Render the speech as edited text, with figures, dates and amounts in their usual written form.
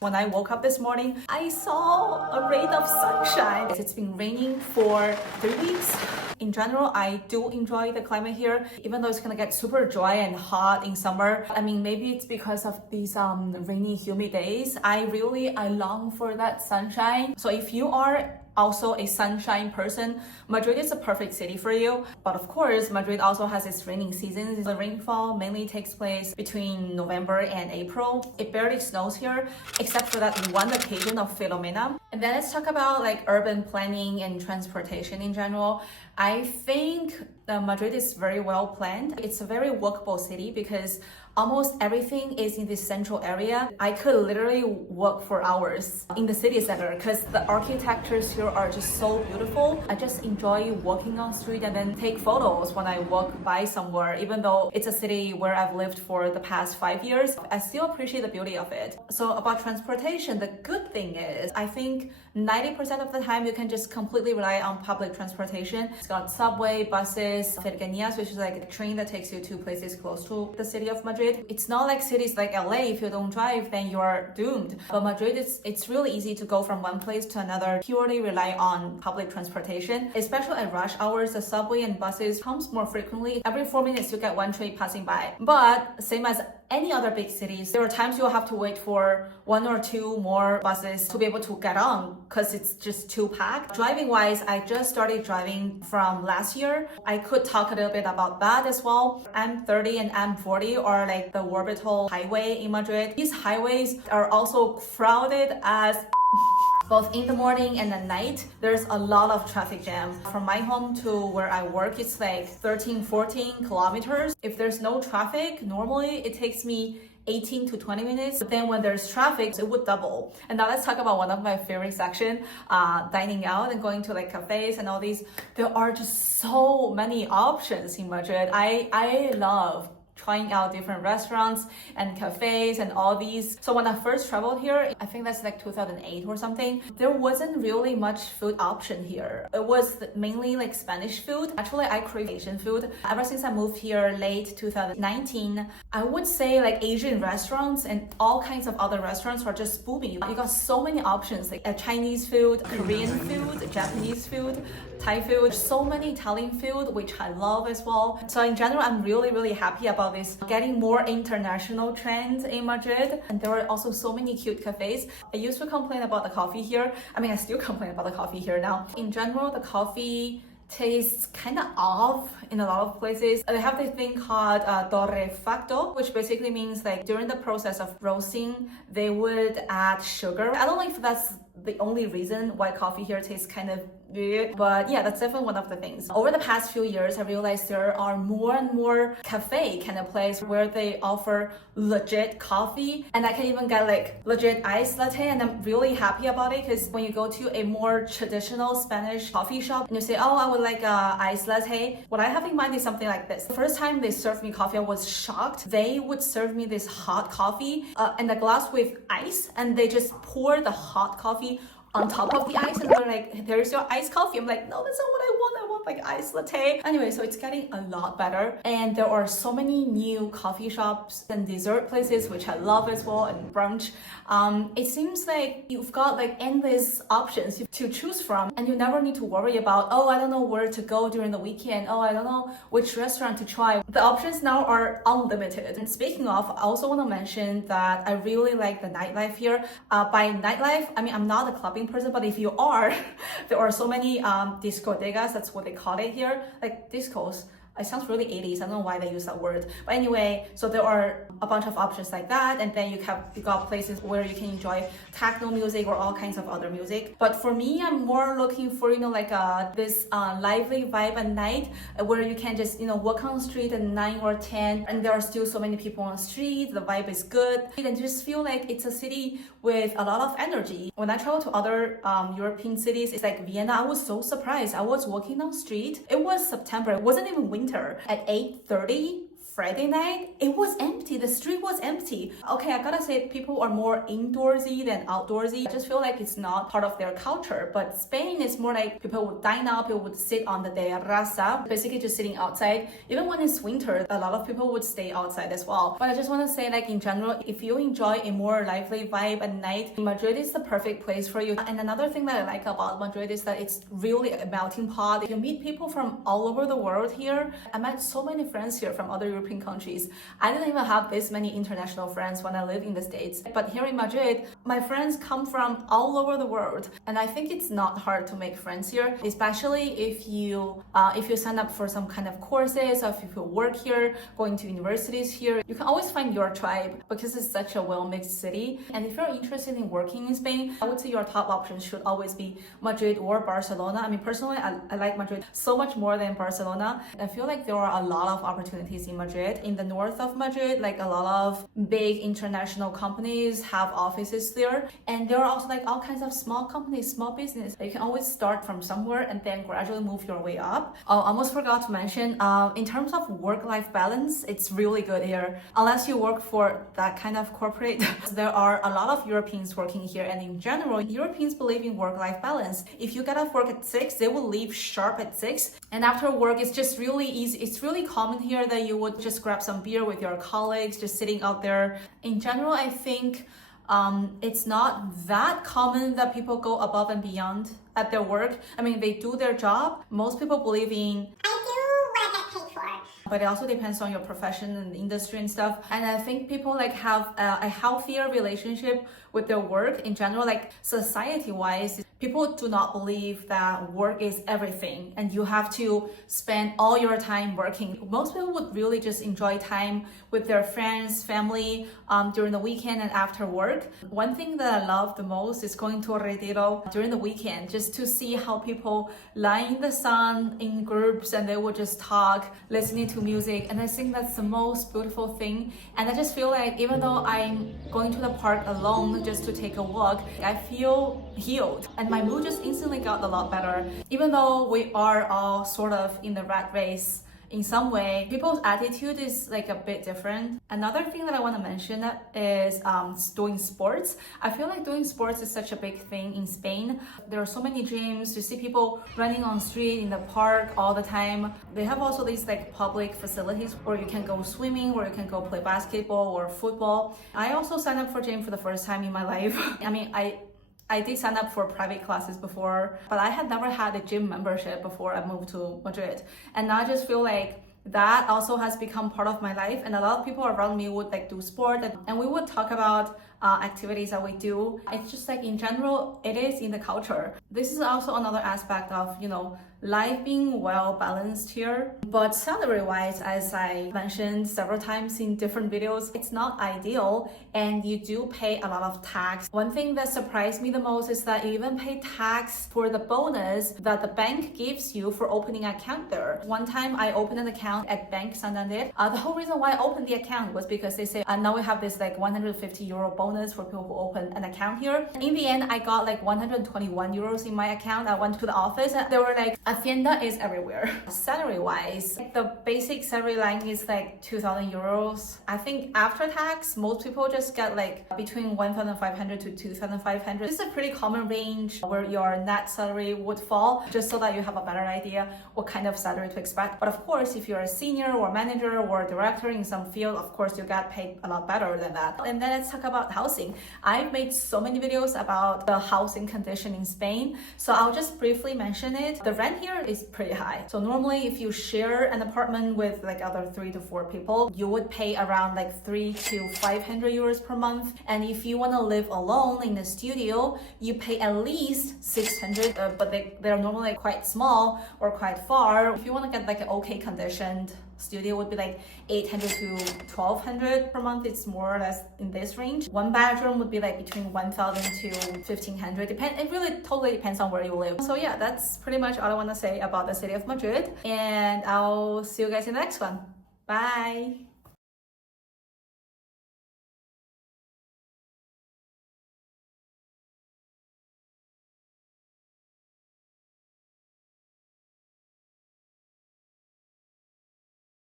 When I woke up this morning, I saw a ray of sunshine. It's been raining for 3 weeks. In general, I do enjoy the climate here, even though it's gonna get super dry and hot in summer. I mean, maybe it's because of these rainy, humid days. I long for that sunshine. So if you are also a sunshine person, Madrid is a perfect city for you. But of course, Madrid also has its raining seasons. The rainfall mainly takes place between November and April. It barely snows here, except for that one occasion of Filomena. And then let's talk about like urban planning and transportation in general. I think Madrid is very well planned. It's a very walkable city because almost everything is in this central area. I could literally walk for hours in the city center because the architectures here are just so beautiful. I just enjoy walking on the street and then take photos when I walk by somewhere. Even though it's a city where I've lived for the past 5 years, I still appreciate the beauty of it. So about transportation, the good thing is I think 90% of the time you can just completely rely on public transportation. It's got subway, buses, cercanías, which is like a train that takes you to places close to the city of Madrid. It's not like cities like LA. If you don't drive, then you are doomed. But Madrid, it's really easy to go from one place to another, purely rely on public transportation. Especially at rush hours, the subway and buses comes more frequently. Every 4 minutes you get one train passing by. But same as any other big cities, there are times you'll have to wait for 1 or 2 more buses to be able to get on because it's just too packed. Driving wise, I just started driving from last year. I could talk a little bit about that as well. M30 and M40 are like the orbital highway in Madrid. These highways are also crowded as both in the morning and at night. There's a lot of traffic jam. From my home to where I work, it's like 13-14 kilometers. If there's no traffic, normally it takes me 18 to 20 minutes. But then when there's traffic, it would double. And now let's talk about one of my favorite sections, dining out and going to like cafes and all these. There are just so many options in Madrid. I love trying out different restaurants and cafes and all these. So when I first traveled here, I think that's like 2008 or something, there wasn't really much food option here. It was mainly like Spanish food. Actually, I crave Asian food. Ever since I moved here late 2019, I would say like Asian restaurants and all kinds of other restaurants are just booming. You got so many options like Chinese food, Korean food, Japanese food, Thai food, so many Italian food, which I love as well. So in general, I'm really happy about this getting more international trends in Madrid. And there are also so many cute cafes. I used to complain about the coffee here. I mean, I still complain about the coffee here now. In general, the coffee tastes kind of off in a lot of places. They have this thing called torrefacto, which basically means like during the process of roasting, they would add sugar. I don't know if that's the only reason why coffee here tastes kind of weird, but yeah, that's definitely one of the things. Over the past few years, I realized there are more and more cafe kind of place where they offer legit coffee, and I can even get like legit iced latte, and I'm really happy about it because when you go to a more traditional Spanish coffee shop and you say, oh, I would like a iced latte, what I have in mind is something like this. The first time they served me coffee, I was shocked. They would serve me this hot coffee and a glass with ice, and they just pour the hot coffee on top of the ice, and they're like, there's your iced coffee. I'm like, no, that's not what I want. I want like iced latte. Anyway, so it's getting a lot better, and there are so many new coffee shops and dessert places, which I love as well, and brunch. It seems like you've got like endless options to choose from, and you never need to worry about, oh, I don't know where to go during the weekend. Oh, I don't know which restaurant to try. The options now are unlimited. And speaking of, I also want to mention that I really like the nightlife here. By nightlife, I mean, I'm not a clubbing person, but if you are, there are so many discotecas, that's what they call it here, like discos. It sounds really 80s. I don't know why they use that word. But anyway, so there are a bunch of options like that. And then you got places where you can enjoy techno music or all kinds of other music. But for me, I'm more looking for, you know, like this lively vibe at night where you can just, you know, walk on the street at 9 or 10 and there are still so many people on the street. The vibe is good. And just feel like it's a city with a lot of energy. When I travel to other European cities, it's like Vienna, I was so surprised. I was walking down the street. It was September. It wasn't even winter. At 8:30, Friday night, it was empty. The street was empty. Okay, I gotta say, people are more indoorsy than outdoorsy. I just feel like it's not part of their culture. But Spain is more like people would dine out, people would sit on the terraza, basically just sitting outside. Even when it's winter, a lot of people would stay outside as well. But I just want to say, like, in general, if you enjoy a more lively vibe at night, Madrid is the perfect place for you. And another thing that I like about Madrid is that it's really a melting pot. You meet people from all over the world here. I met so many friends here from other European countries. I didn't even have this many international friends when I lived in the States. But here in Madrid, my friends come from all over the world. And I think it's not hard to make friends here, especially if you sign up for some kind of courses, or if you work here, going to universities here. You can always find your tribe because it's such a well-mixed city. And if you're interested in working in Spain, I would say your top options should always be Madrid or Barcelona. I mean, personally, I like Madrid so much more than Barcelona. I feel like there are a lot of opportunities in Madrid. In the north of Madrid, like a lot of big international companies have offices there. And there are also like all kinds of small companies, small business. You can always start from somewhere and then gradually move your way up. I almost forgot to mention, in terms of work-life balance, it's really good here. Unless you work for that kind of corporate, there are a lot of Europeans working here. And in general, Europeans believe in work-life balance. If you get off work at 6, they will leave sharp at 6. And after work, it's just really easy. It's really common here that you would just grab some beer with your colleagues, just sitting out there. In general, I think it's not that common that people go above and beyond at their work. I mean, they do their job. Most people believe in, I do what I get paid for. But it also depends on your profession and industry and stuff. And I think people like have a healthier relationship with their work in general. Like society-wise, people do not believe that work is everything and you have to spend all your time working. Most people would really just enjoy time with their friends, family during the weekend and after work. One thing that I love the most is going to Retiro during the weekend, just to see how people lie in the sun in groups and they would just talk, listening to music. And I think that's the most beautiful thing. And I just feel like even though I'm going to the park alone just to take a walk, I feel healed and my mood just instantly got a lot better. Even though we are all sort of in the rat race in some way, people's attitude is like a bit different. Another thing that I want to mention is doing sports. I feel like doing sports is such a big thing in Spain. There are so many gyms. You see people running on street in the park all the time. They have also these like public facilities where you can go swimming, where you can go play basketball or football. I also signed up for gym for the first time in my life. I mean, I did sign up for private classes before, but I had never had a gym membership before I moved to Madrid. And now I just feel like that also has become part of my life. And a lot of people around me would like do sport and we would talk about activities that we do. It's just like in general, it is in the culture. This is also another aspect of, you know, life being well balanced here. But salary wise, as I mentioned several times in different videos, it's not ideal and you do pay a lot of tax. One thing that surprised me the most is that you even pay tax for the bonus that the bank gives you for opening an account there. One time I opened an account at Bank Santander. The whole reason why I opened the account was because they say now we have this like 150 euro bonus for people who open an account here. In the end, I got like 121 euros in my account. I went to the office and they were like, Hacienda is everywhere. Salary wise, the basic salary line is like 2,000 euros. I think after tax, most people just get like between 1,500 to 2,500. This is a pretty common range where your net salary would fall, just so that you have a better idea what kind of salary to expect. But of course, if you're a senior or manager or director in some field, of course you get paid a lot better than that. And then let's talk about housing. I've made so many videos about the housing condition in Spain, so I'll just briefly mention it. The rent here is pretty high. So normally if you share an apartment with like other 3 to 4 people, you would pay around like 3 to 500 euros per month. And if you want to live alone in the studio, you pay at least 600, but they're normally quite small or quite far. If you want to get like an okay conditioned studio, would be like 800 to 1,200 per month. It's more or less in this range. One bedroom would be like between 1,000 to 1,500. It really totally depends on where you live. So yeah, that's pretty much all I want to say about the city of Madrid. And I'll see you guys in the next one. Bye.